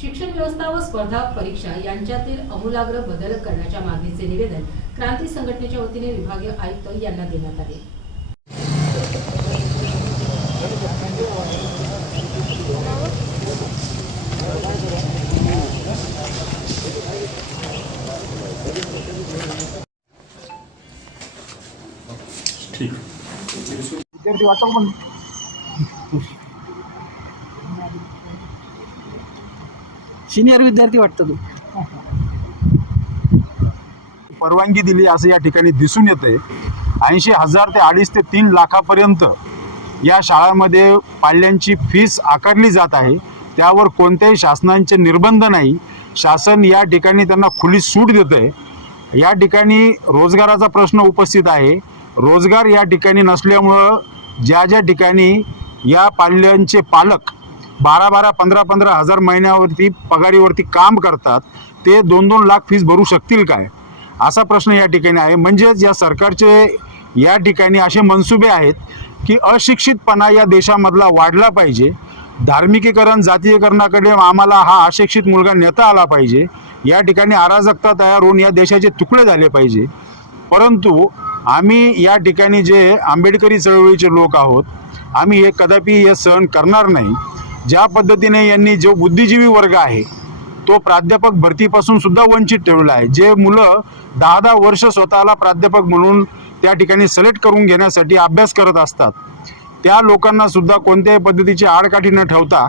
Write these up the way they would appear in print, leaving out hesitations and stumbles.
शिक्षण व्यवस्था व स्पर्धा परीक्षा यांच्यातील आमूलाग्र बदल करण्याच्या मागणीचे निवेदन क्रांती संघटनेच्या वतीने विभागीय आयुक्त यांना देण्यात आले। ठीक विद्यार्थी वाटतो पण सिनियर विद्यार्थी वाटतो तू परवानगी दिली असं या ठिकाणी दिसून येते। 80,000 ते 2.5 ते 3 लाखापर्यंत या शाळांमध्ये पाल्यांची फीस आकारली जात आहे। त्यावर कोणत्याही शासनाचे निर्बंध नाही। शासन या ठिकाणी त्यांना खुली सूट देते। या ठिकाणी रोजगाराचा प्रश्न उपस्थित आहे। रोजगार या ठिकाणी नसल्यामुळं ज्या ठिकाणी या पाल्यांचे पालक 12-12, 15-15 हजार महिन्यावरती पगारीवरती काम करतात ते 2-2 लाख फीस भरू शकतील काय, असा प्रश्न या ठिकाणी आहे। म्हणजेच या सरकारचे या ठिकाणी असे मनसुबे आहेत की अशिक्षितपणा या देशामधला वाढला पाहिजे, धार्मिकीकरण जातीयकरणाकडे आम्हाला हा अशिक्षित मुलगा नेता आला पाहिजे, या ठिकाणी अराजकता तयार होऊन या देशाचे तुकडे झाले पाहिजे। परंतु आम्ही या ठिकाणी जे आंबेडकरी चळवळीचे लोक आहोत, आम्ही हे कदापि हे सहन करणार नाही। ज्या पद्धतीने यांनी जो बुद्धिजीवी वर्ग आहे तो प्राध्यापक भरतीपासून सुद्धा वंचित ठेवला आहे। जे मुलं 10-10 वर्ष स्वतःला प्राध्यापक म्हणून त्या ठिकाणी सिलेक्ट करून घेण्यासाठी अभ्यास करत असतात, त्या लोकांना सुद्धा कोणत्याही पद्धतीची आडकाठी न ठेवता,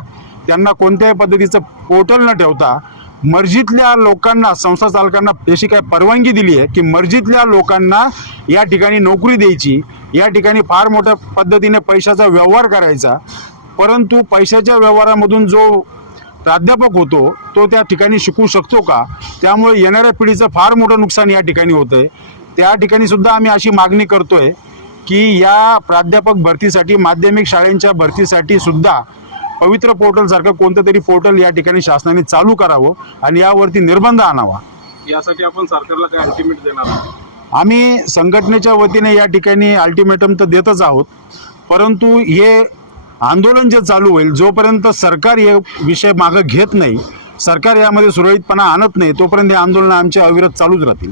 त्यांना कोणत्याही पद्धतीचं पोर्टल न ठेवता, मर्जीतल्या लोकांना, संस्था चालकांना अशी काय परवानगी दिली आहे की मर्जीतल्या लोकांना या ठिकाणी नोकरी द्यायची, या ठिकाणी फार मोठ्या पद्धतीने पैशाचा व्यवहार करायचा। परंतु पैशाच्या व्यवहारामधून जो प्राध्यापक होतो तो त्या ठिकाणी शिकू शकतो का? त्यामुळे येणाऱ्या पिढीचं फार मोठं नुकसान या ठिकाणी होतंय। त्या ठिकाणी सुद्धा आम्ही अशी मागणी करतोय की या प्राध्यापक भरतीसाठी, माध्यमिक शाळांच्या भरतीसाठी सुद्धा पवित्र पोर्टल सारखं कोणतं तरी पोर्टल या ठिकाणी शासनाने चालू करावं आणि यावरती निर्बंध आणावा। यासाठी आपण सरकारला काय अल्टिमेट देणार आहोत? आम्ही संघटनेच्या वतीने या ठिकाणी अल्टिमेटम तर देतच आहोत, परंतु हे आंदोलन जे चालू होईल, जोपर्यंत सरकार हे विषय मागं घेत नाही, सरकार यामध्ये सुरळीतपणा आणत नाही, तोपर्यंत हे आंदोलन आमचे अविरत चालूच राहतील।